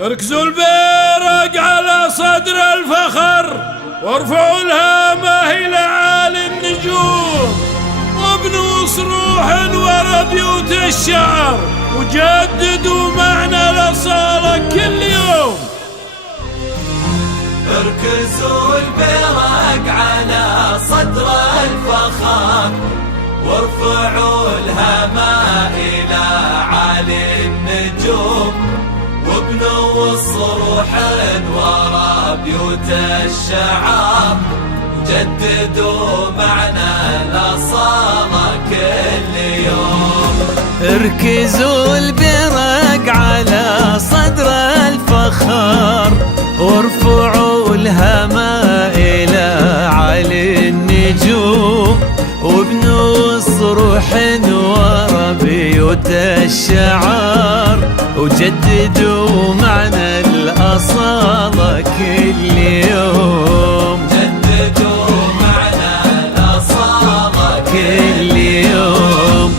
اركزوا البيرق على صدر الفخر وارفعوا الهامة إلى عالي النجوم، وابنوا صروح ورا بيوت الشعر، وجددوا معنى الأصالة كل يوم. اركزوا البيرق على صدر الفخر وارفعوا الهامة إلى عالي النجوم، وابنوا الصروح ورا بيوت الشعر، وجددوا معنى الأصالة كل يوم. اركزوا البيرق على صدر الفخر وارفعوا الهامة إلى عالي النجوم، وابنوا صروح ورا بيوت الشعر، وجددوا معنى الأصالة كل يوم. جددوا معنى الأصالة كل يوم.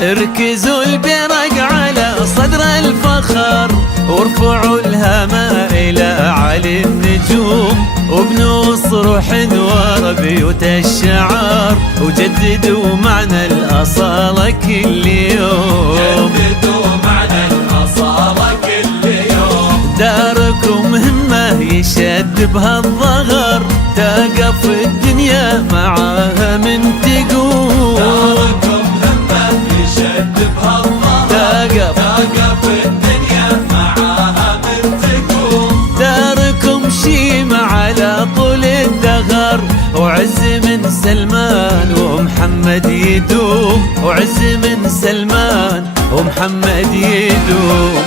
اركزوا البيرق على صدر الفخر وارفعوا الهامة إلى عالي النجوم، وابنوا صروح ورا بيوت الشعر، وجددوا معنى الأصالة كل يوم. جددوا معنى الأصالة كل يوم. داركم همة يشد بها الظهر، تقف الدنيا معاها من تقوم. داركم همة يشد بها الظهر، تقف الدنيا معاها من تقوم. داركم شيمة على طول الدهر، وعز من سلمان ومحمد يدوم، وعز من سلمان ومحمد يدوم.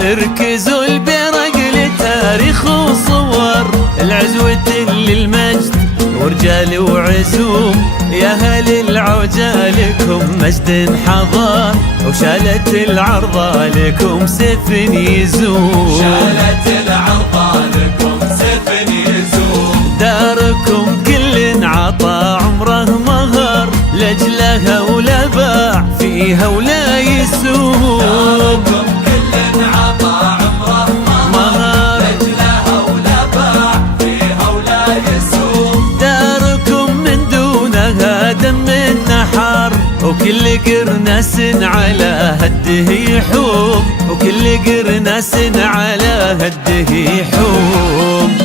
اركزوا البيرق لتاريخ وصور، العزوة للمجد ورجال وعزوم، يا هل العوجة لكم مجد حضار، وشالت العرضة لكم سيف يزوم. شالت العرضة لكم سيف يزوم. داركم كل عطى عمره مهر، لأجلها ولا باع فيها ولا يسوم. داركم كل عطى عمره مهر، لأجلها ولا باع فيها ولا يسوم. داركم من دونها دم النحر، وكل قرناس على هده يحوم، وكل قرناس على هده يحوم.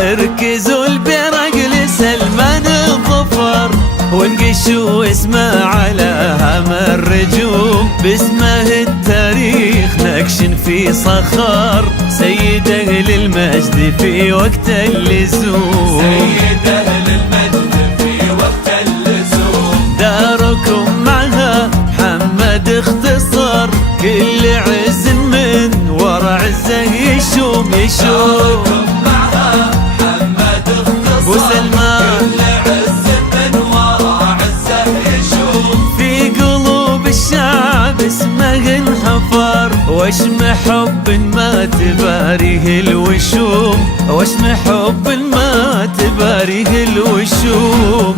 اركزوا البيرق لسلمان الظفر، ونقشوا اسمه على هام الرجوم، باسمه التاريخ نكش في صخر، سيد أهل المجد في وقت اللزوم. سيد أهل المجد في وقت اللزوم. داركم معها محمد اختصر، كل عز من ورا عزه يشوم يشوم. وسلمان كل عز من ورا عزه يشوم. في قلوب الشعب اسمه انحفر، واشم حب ما تباريه الوشوم، واشم حب ما تباريه الوشوم.